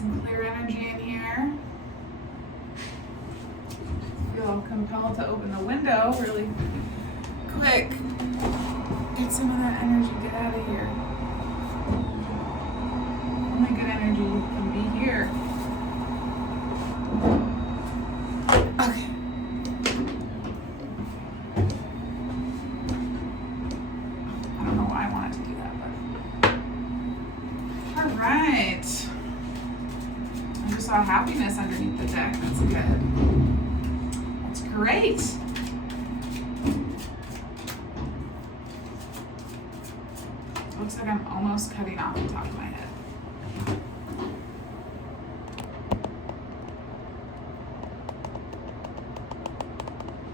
some clear energy in here. Feel compelled to open the window really quick. Get some of that energy, get out of here. Only good energy can be here. Okay. I don't know why I wanted to do that, but. All right. I just saw happiness underneath the deck. That's good. That's great. Looks like I'm almost cutting off the top of my head.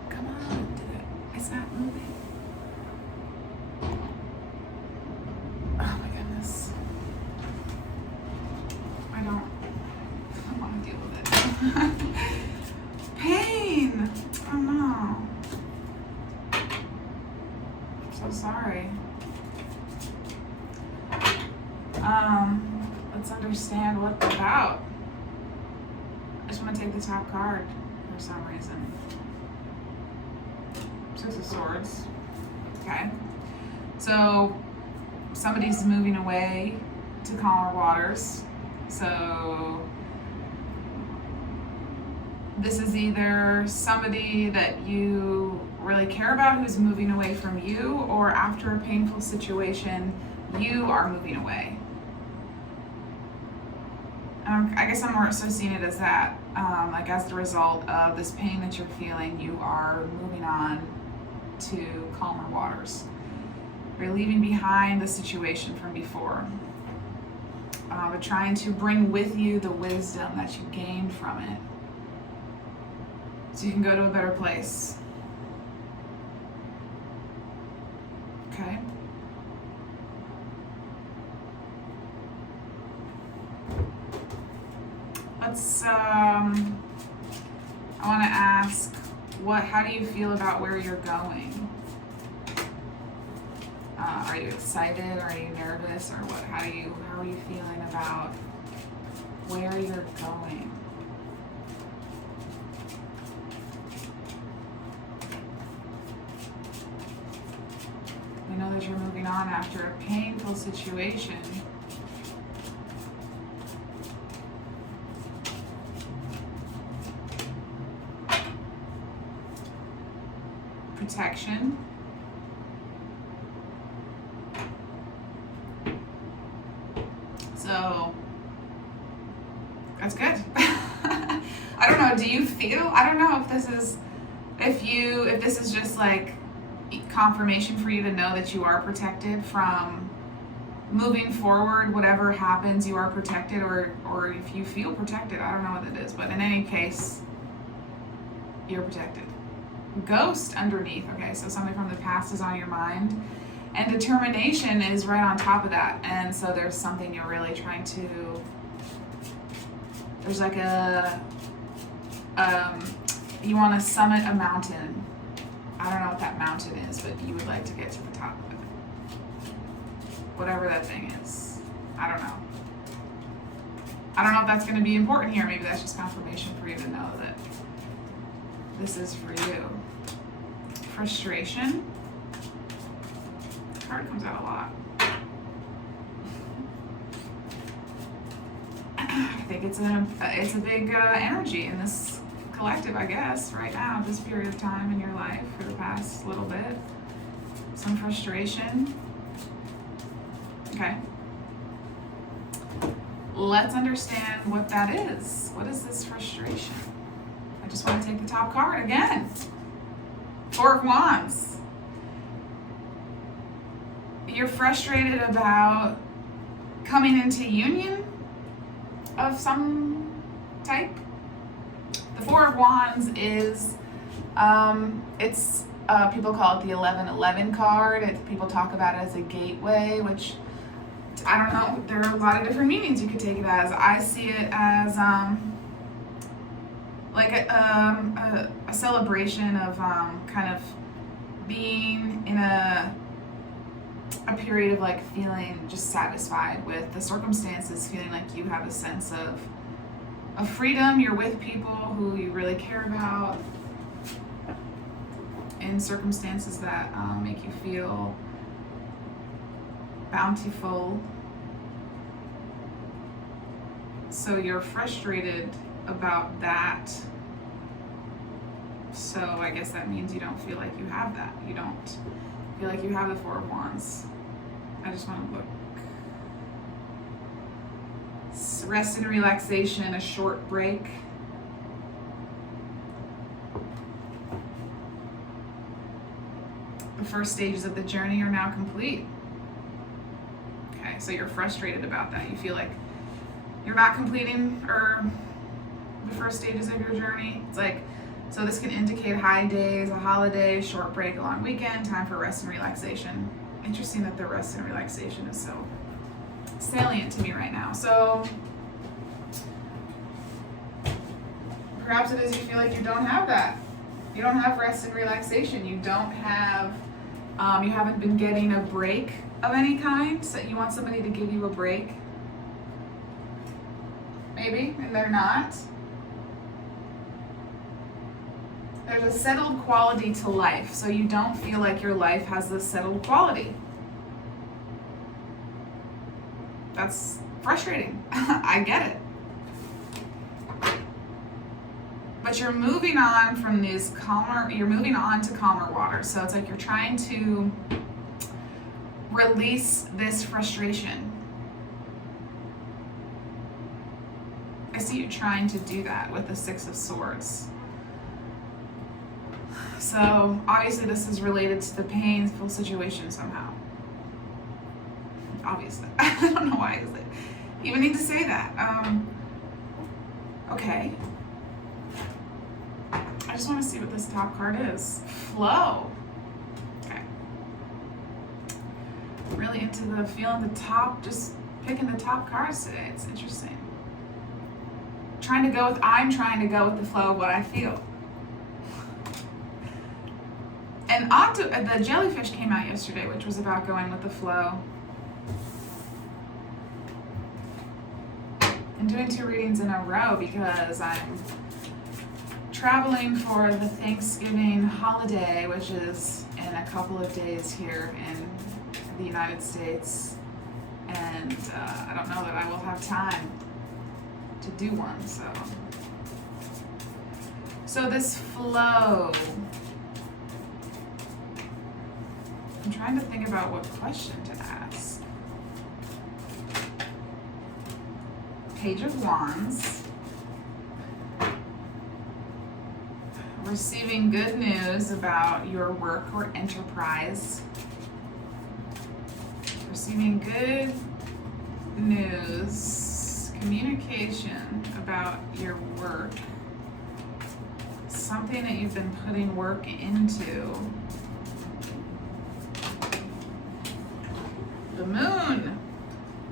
Come on, do it. It's not moving. Oh my goodness. I don't want to deal with it. Pain! Oh no. I'm so sorry. Let's understand what it's about. I just want to take the top card for some reason. Six of Swords. Okay. So somebody's moving away to calmer waters. So this is either somebody that you really care about who's moving away from you, or after a painful situation, you are moving away. I guess I'm more so seeing it as that, like as the result of this pain that you're feeling, you are moving on to calmer waters. You're leaving behind the situation from before, but trying to bring with you the wisdom that you gained from it, so you can go to a better place. Okay. Let's, I want to ask, how do you feel about where you're going? Are you excited? Are you nervous? Or what? How are you feeling about where you're going? We know that you're moving on after a painful situation. Protection. So that's good. I don't know, do you feel, I don't know if this is, if this is just like confirmation for you to know that you are protected from moving forward, whatever happens, you are protected, or if you feel protected, I don't know what it is, but in any case, you're protected. Ghost underneath, okay, so something from the past is on your mind, and determination is right on top of that, and so there's something you're really trying to, there's like you want to summit a mountain. I don't know what that mountain is, but you would like to get to the top of it. Whatever that thing is. I don't know. I don't know if that's going to be important here. Maybe that's just confirmation for you to know that this is for you. Frustration. The card comes out a lot. I think it's a big energy in this collective, I guess, right now, this period of time in your life for the past little bit. Some frustration. Okay. Let's understand what that is. What is this frustration? I just want to take the top card again. Four of Wands. You're frustrated about coming into union of some type. The Four of Wands is, people call it the 1111 card. People talk about it as a gateway, which, I don't know, there are a lot of different meanings you could take it as. I see it as like a celebration of kind of being in a period of like feeling just satisfied with the circumstances, feeling like you have a sense of of freedom. You're with people who you really care about in circumstances that make you feel bountiful. So you're frustrated about that. So I guess that means you don't feel like you have that. You don't feel like you have the Four of Wands. I just want to look. Rest and relaxation, a short break. The first stages of the journey are now complete. Okay, so you're frustrated about that. You feel like you're not completing the first stages of your journey. It's like, so this can indicate high days, a holiday, short break, a long weekend, time for rest and relaxation. Interesting that the rest and relaxation is so salient to me right now. So perhaps it is you feel like you don't have that. You don't have rest and relaxation. You don't have, you haven't been getting a break of any kind. So you want somebody to give you a break. Maybe, and they're not. There's a settled quality to life, so you don't feel like your life has this settled quality. That's frustrating. I get it. But you're moving on from these you're moving on to calmer waters. So it's like you're trying to release this frustration. I see you trying to do that with the Six of Swords. So obviously this is related to the painful situation somehow. Obviously. I don't know why you even need to say that. Okay. I just want to see what this top card is. Flow. Okay. Really into the feeling the top, just picking the top cards today. It's interesting. I'm trying to go with the flow of what I feel. And the jellyfish came out yesterday, which was about going with the flow. I'm doing 2 readings in a row because I'm traveling for the Thanksgiving holiday, which is in a couple of days here in the United States. And I don't know that I will have time to do one, so this flow, I'm trying to think about what question to ask. Page of Wands. Receiving good news about your work or enterprise. Receiving good news, communication about your work. Something that you've been putting work into. The moon.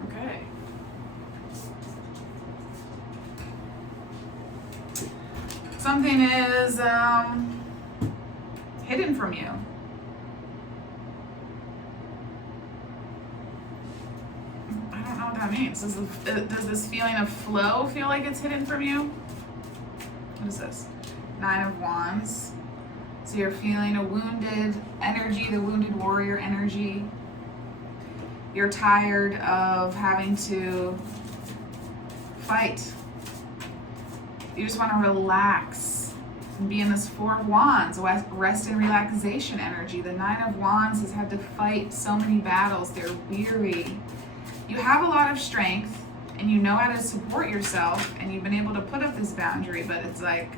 Okay. Something is hidden from you. I don't know what that means. Does this feeling of flow feel like it's hidden from you? What is this? 9 of Wands. So you're feeling a wounded energy, the wounded warrior energy. You're tired of having to fight. You just want to relax and be in this 4 of Wands, rest and relaxation energy. The 9 of Wands has had to fight so many battles. They're weary. You have a lot of strength and you know how to support yourself and you've been able to put up this boundary, but it's like,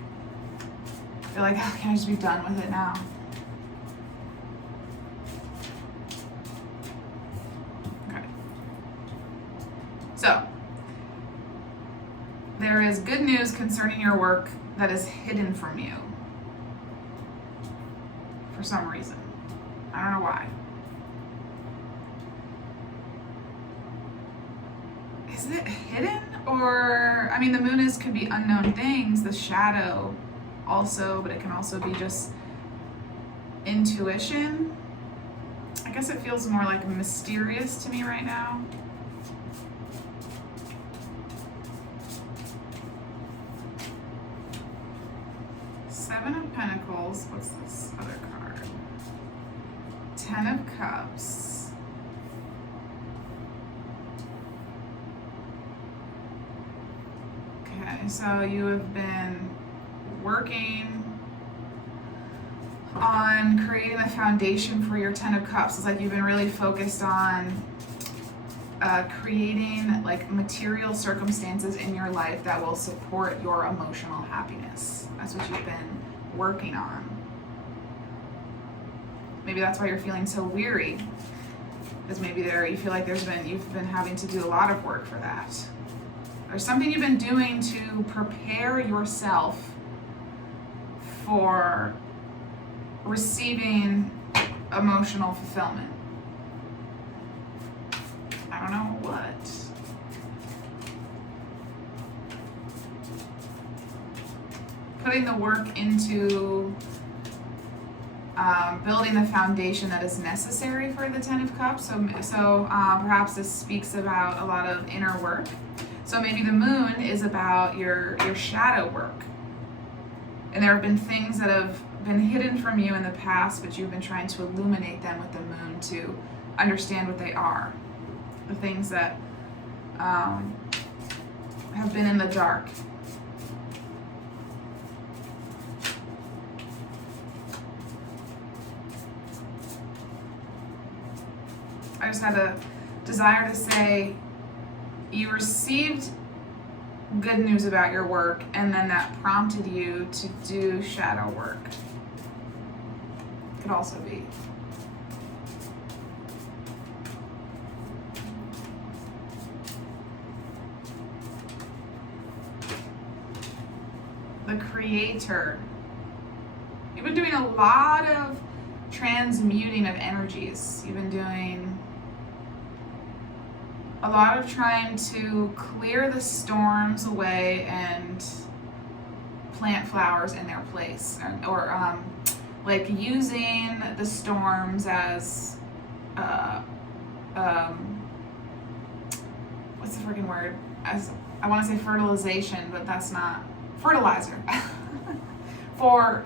you're like, oh, can I just be done with it now? Okay. So, there is good news concerning your work that is hidden from you. For some reason. I don't know why. Is it hidden? Or, I mean, the moon could be unknown things, the shadow also, but it can also be just intuition. I guess it feels more like mysterious to me right now. Seven of Pentacles. What's this other card? Ten of Cups. Okay, so you have been working on creating a foundation for your Ten of Cups. It's like you've been really focused on creating like material circumstances in your life that will support your emotional happiness. That's what you've been working on. Maybe that's why you're feeling so weary, because maybe you feel like you've been having to do a lot of work for that. There's something you've been doing to prepare yourself for receiving emotional fulfillment. I don't know what. Putting the work into building the foundation that is necessary for the Ten of Cups. So perhaps this speaks about a lot of inner work. So maybe the moon is about your shadow work. And there have been things that have been hidden from you in the past, but you've been trying to illuminate them with the moon to understand what they are. The things that have been in the dark. I just had a desire to say you received good news about your work, and then that prompted you to do shadow work. Could also be. The Creator. You've been doing a lot of transmuting of energies. You've been doing a lot of trying to clear the storms away and plant flowers in their place, or like using the storms as what's the freaking word? As I want to say fertilization, but that's not fertilizer for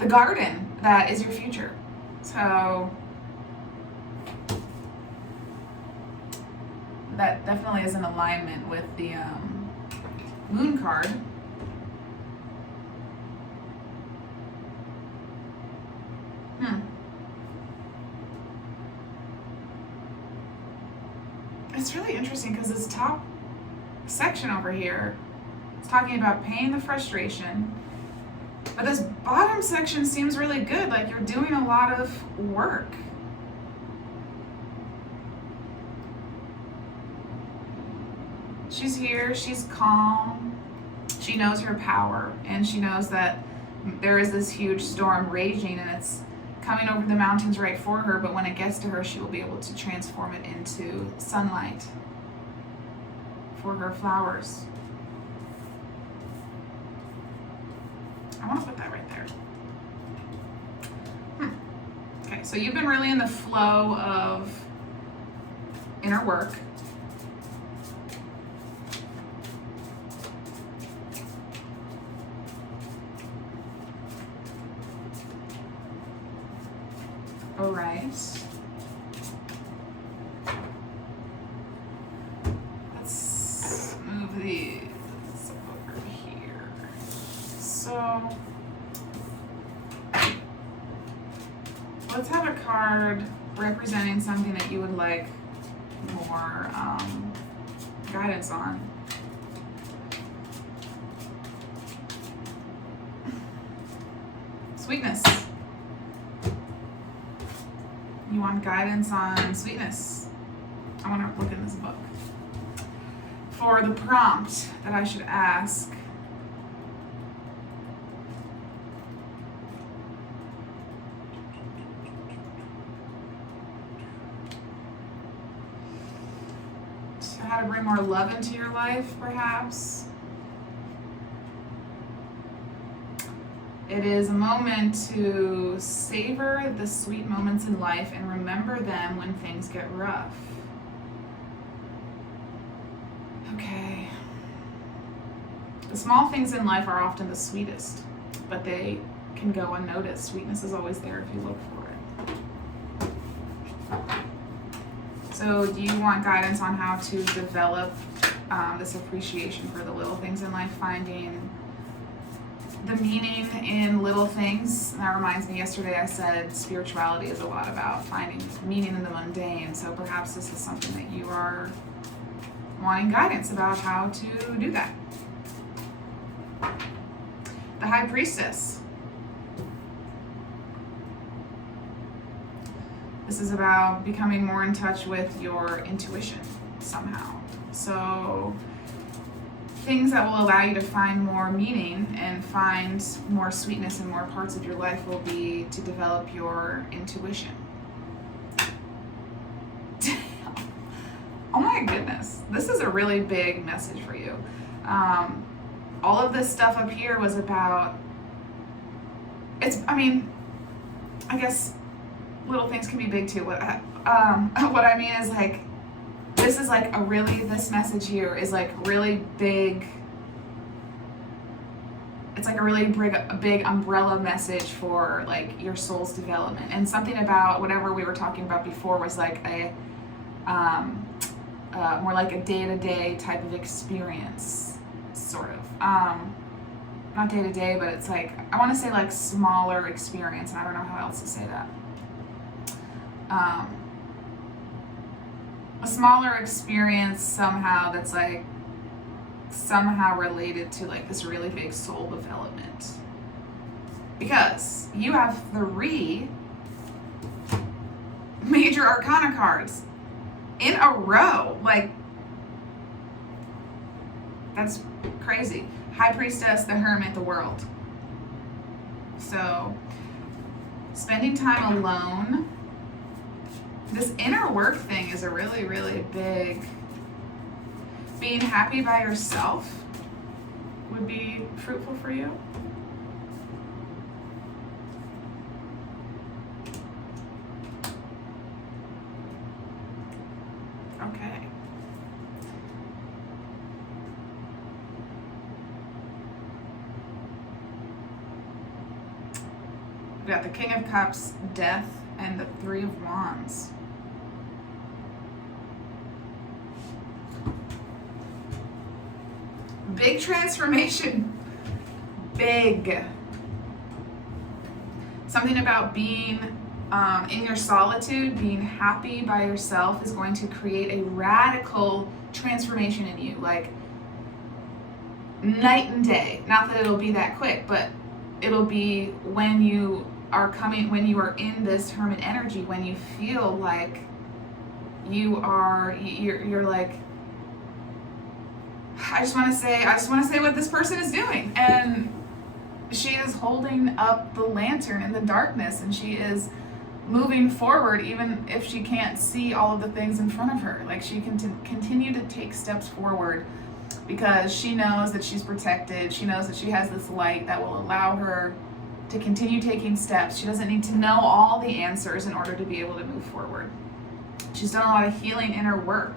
the garden that is your future. So that definitely is in alignment with the moon card. It's really interesting because this top section over here is talking about pain, the frustration, but this bottom section seems really good, like you're doing a lot of work. She's here, she's calm, she knows her power, and she knows that there is this huge storm raging and it's coming over the mountains right for her, but when it gets to her, she will be able to transform it into sunlight for her flowers. I want to put that right there. Okay, so you've been really in the flow of inner work. All right. Let's move these over here. So let's have a card representing something that you would like more guidance on. Sweetness. You want guidance on sweetness. I want to look in this book. For the prompt that I should ask, so how to bring more love into your life, perhaps. It is a moment to savor the sweet moments in life and remember them when things get rough. Okay. The small things in life are often the sweetest, but they can go unnoticed. Sweetness is always there if you look for it. So do you want guidance on how to develop this appreciation for the little things in life, finding the meaning in little things? And that reminds me, yesterday I said spirituality is a lot about finding meaning in the mundane. So perhaps this is something that you are wanting guidance about how to do that. The High Priestess. This is about becoming more in touch with your intuition somehow. So things that will allow you to find more meaning and find more sweetness in more parts of your life will be to develop your intuition. Oh my goodness, this is a really big message for you. All of this stuff up here was about, I guess little things can be big too. What I mean is like, this is like this message here is like really big. It's like a really big umbrella message for like your soul's development. And something about whatever we were talking about before was like a, more like a day-to-day type of experience, sort of. Not day-to-day, but it's like, I want to say like smaller experience, and I don't know how else to say that. A smaller experience somehow that's like somehow related to like this really big soul development. Because you have 3 major arcana cards in a row. Like, that's crazy. High Priestess, the Hermit, the World. So, spending time alone. This inner work thing is a really, really big. Being happy by yourself would be fruitful for you. Okay. We got the King of Cups, Death, and the 3 of Wands. Big transformation. Big. Something about being in your solitude, being happy by yourself is going to create a radical transformation in you. Like night and day. Not that it'll be that quick, but it'll be when you are in this hermit energy, when you feel like you're like, I just want to say what this person is doing. And she is holding up the lantern in the darkness, and she is moving forward even if she can't see all of the things in front of her. Like, she can continue to take steps forward because she knows that she's protected. She knows that she has this light that will allow her to continue taking steps. She doesn't need to know all the answers in order to be able to move forward. She's done a lot of healing inner work.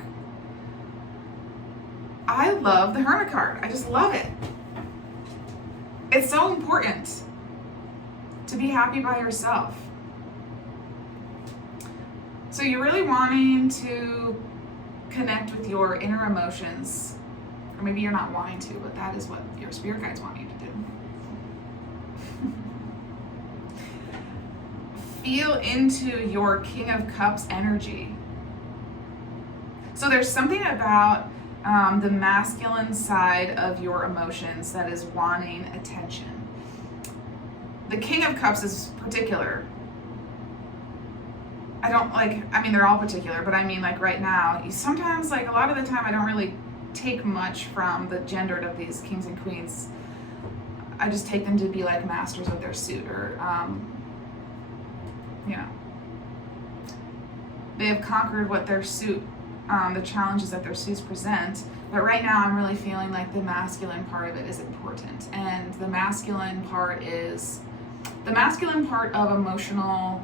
I love the Hermit card. I just love it. It's so important to be happy by yourself. So you're really wanting to connect with your inner emotions, or maybe you're not wanting to, but that is what your spirit guides want you to do. Feel into your King of Cups energy. So there's something about the masculine side of your emotions that is wanting attention. The King of Cups is particular. They're all particular, but I mean, like right now, sometimes, like a lot of the time, I don't really take much from the gendered of these kings and queens. I just take them to be like masters of their suit, or, they have conquered what their suit, the challenges that their suits present. But right now, I'm really feeling like the masculine part of it is important. And the masculine part of emotional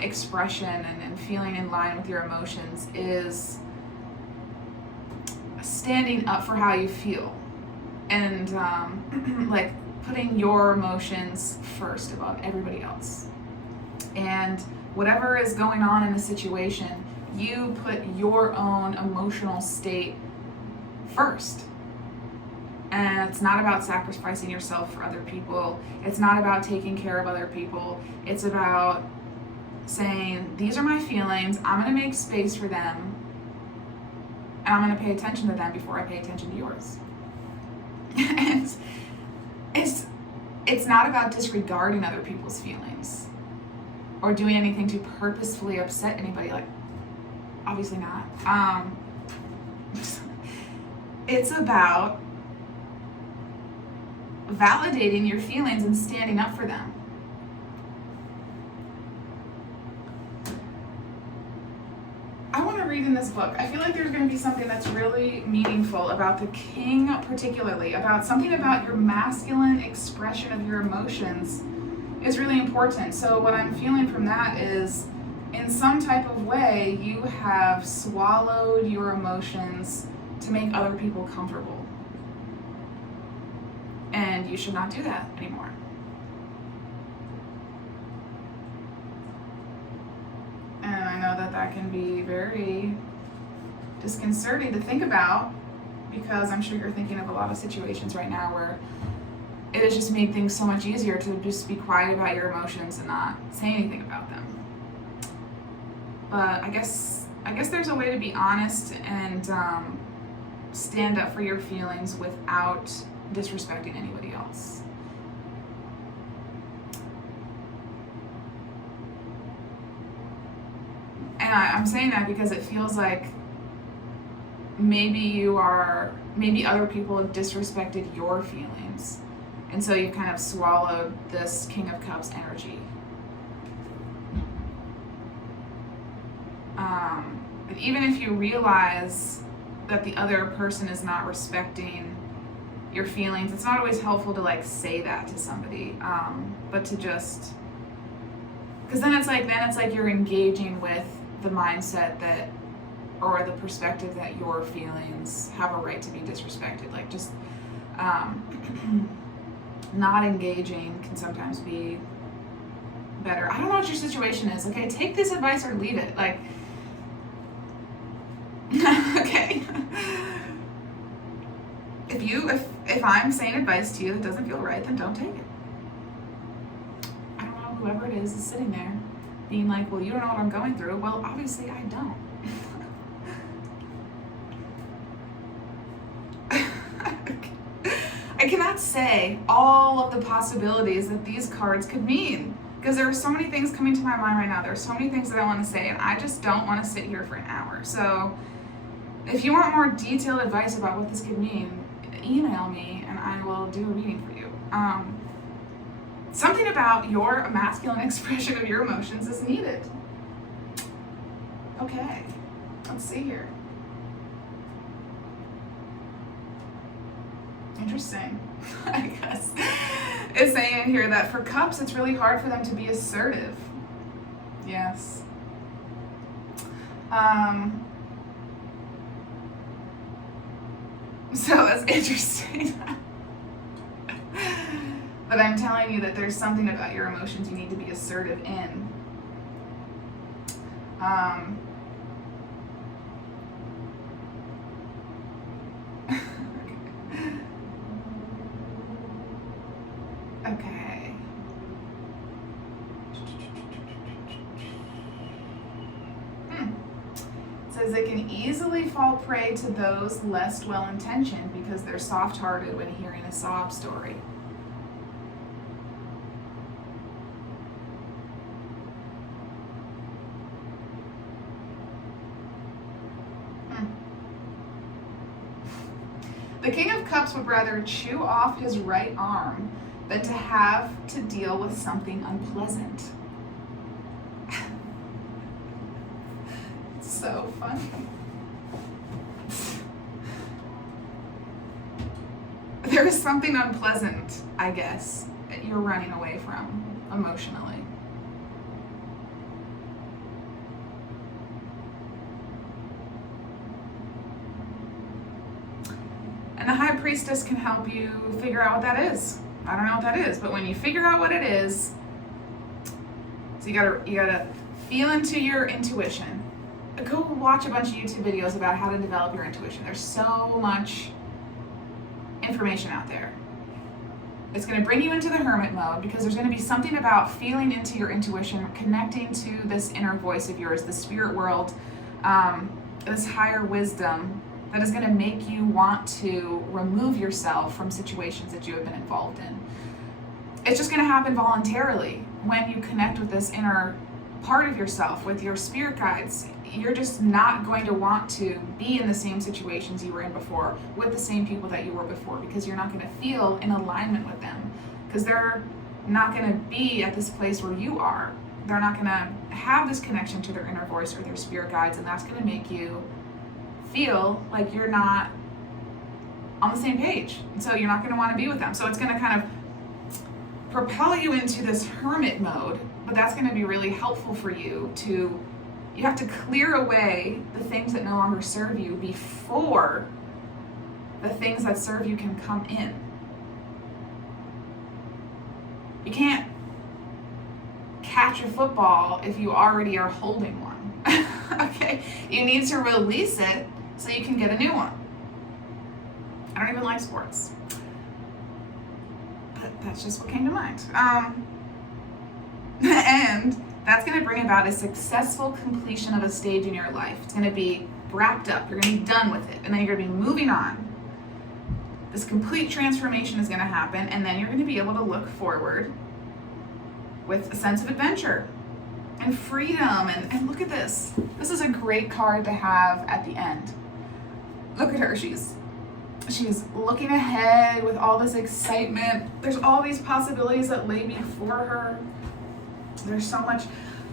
expression and feeling in line with your emotions is standing up for how you feel, and like putting your emotions first above everybody else. And whatever is going on in the situation, you put your own emotional state first. And it's not about sacrificing yourself for other people. It's not about taking care of other people. It's about saying, these are my feelings. I'm going to make space for them. And I'm going to pay attention to them before I pay attention to yours. And it's not about disregarding other people's feelings or doing anything to purposefully upset anybody. Like, obviously not. It's about validating your feelings and standing up for them. I want to read in this book. I feel like there's going to be something that's really meaningful about the king, particularly about something about your masculine expression of your emotions is really important. So what I'm feeling from that is, in some type of way, you have swallowed your emotions to make other people comfortable. And you should not do that anymore. And I know that that can be very disconcerting to think about, because I'm sure you're thinking of a lot of situations right now where it has just made things so much easier to just be quiet about your emotions and not say anything about them. But I guess there's a way to be honest and stand up for your feelings without disrespecting anybody else. And I'm saying that because it feels like maybe other people have disrespected your feelings, and so you kind of swallowed this King of Cups energy. But even if you realize that the other person is not respecting your feelings, it's not always helpful to like say that to somebody, but to just, because then it's like you're engaging with the mindset that, or the perspective that your feelings have a right to be disrespected. Like, just not engaging can sometimes be better. I don't know what your situation is. Okay, take this advice or leave it. Like, okay. If I'm saying advice to you that doesn't feel right, then don't take it. I don't know, whoever it is sitting there being like, well, you don't know what I'm going through. Well, obviously I don't. I cannot say all of the possibilities that these cards could mean, because there are so many things coming to my mind right now. There are so many things that I want to say, and I just don't want to sit here for an hour. So if you want more detailed advice about what this could mean, email me and I will do a reading for you. Something about your masculine expression of your emotions is needed. Okay, let's see here. Interesting. I guess it's saying here that for Cups, it's really hard for them to be assertive. Yes. So that's interesting. But I'm telling you that there's something about your emotions you need to be assertive in. Okay. It says they can easily fall prey to those less well-intentioned because they're soft-hearted when hearing a sob story. The King of Cups would rather chew off his right arm than to have to deal with something unpleasant. It's so funny. There is something unpleasant, I guess, that you're running away from emotionally. And the High Priestess can help you figure out what that is. I don't know what that is, but when you figure out what it is, so you gotta feel into your intuition. Go watch a bunch of YouTube videos about how to develop your intuition. There's so much information out there. It's going to bring you into the hermit mode because there's going to be something about feeling into your intuition, connecting to this inner voice of yours, the spirit world, this higher wisdom that is going to make you want to remove yourself from situations that you have been involved in. It's just going to happen voluntarily when you connect with this inner part of yourself, with your spirit guides. You're just not going to want to be in the same situations you were in before, with the same people that you were before, because you're not going to feel in alignment with them, because they're not going to be at this place where you are. They're not going to have this connection to their inner voice or their spirit guides, and that's going to make you feel like you're not on the same page. And so you're not going to want to be with them. So it's going to kind of propel you into this hermit mode, but that's going to be really helpful for you to, you have to clear away the things that no longer serve you before the things that serve you can come in. You can't catch a football if you already are holding one. Okay? You need to release it so you can get a new one. I don't even like sports. But that's just what came to mind. And that's going to bring about a successful completion of a stage in your life. It's going to be wrapped up. You're going to be done with it. And then you're going to be moving on. This complete transformation is going to happen. And then you're going to be able to look forward with a sense of adventure and freedom. And look at this. This is a great card to have at the end. Look at her. She's looking ahead with all this excitement. There's all these possibilities that lay before her. There's so much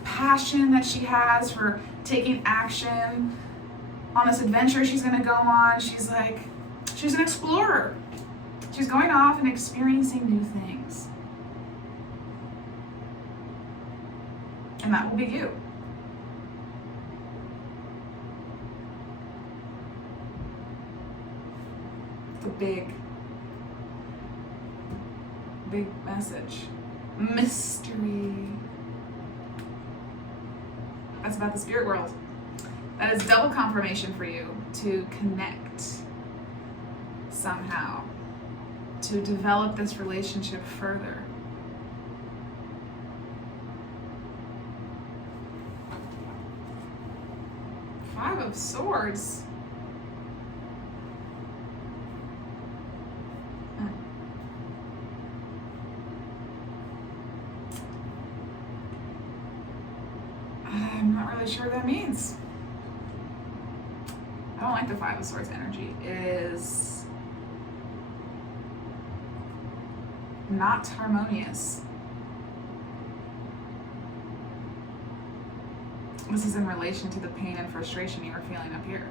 passion that she has for taking action on this adventure she's going to go on. She's an explorer. She's going off and experiencing new things. And that will be you. It's a big message. Mystery. That's about the spirit world. That is double confirmation for you to connect somehow, to develop this relationship further. Five of Swords. I'm not really sure what that means. I don't like the Five of Swords energy. It is not harmonious. This is in relation to the pain and frustration you are feeling up here.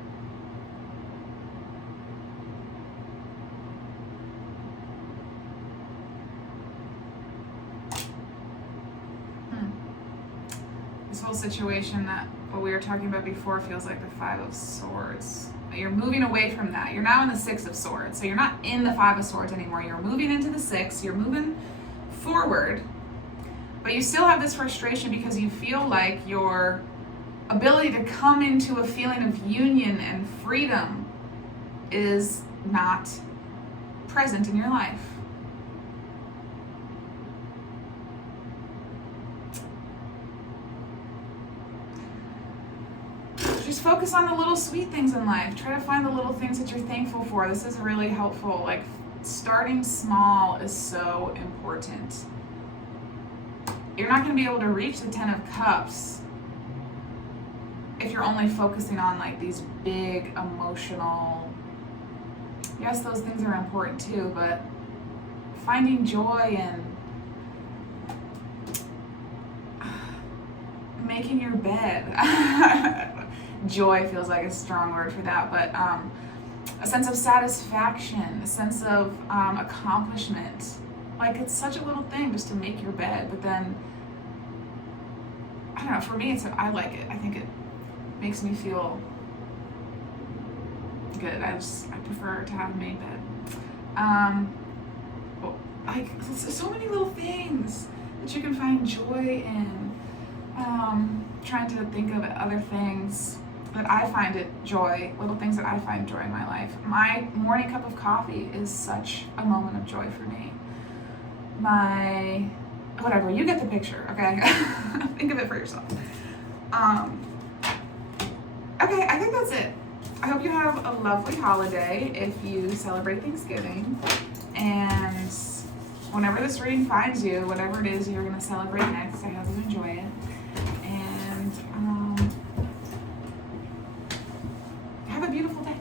This whole situation that what we were talking about before feels like the Five of Swords. You're moving away from that. You're now in the Six of Swords. So you're not in the Five of Swords anymore. You're moving into the Six. You're moving forward. But you still have this frustration because you feel like your ability to come into a feeling of union and freedom is not present in your life. Just focus on the little sweet things in life. Try to find the little things that you're thankful for. This is really helpful. Like, starting small is so important. You're not going to be able to reach the 10 of Cups if you're only focusing on like these big emotional, yes, those things are important too, but finding joy and making your bed. Joy feels like a strong word for that, but a sense of satisfaction, a sense of accomplishment. Like, it's such a little thing just to make your bed, but then, I don't know, for me, I like it. I think it makes me feel good. I prefer to have a made bed. like so many little things that you can find joy in. Trying to think of other things that I find it joy, little things that I find joy in my life. My morning cup of coffee is such a moment of joy for me. Whatever, you get the picture, okay? Think of it for yourself. Okay, I think that's it. I hope you have a lovely holiday if you celebrate Thanksgiving. And whenever this reading finds you, whatever it is you're going to celebrate next, I hope you enjoy it. And have a beautiful day.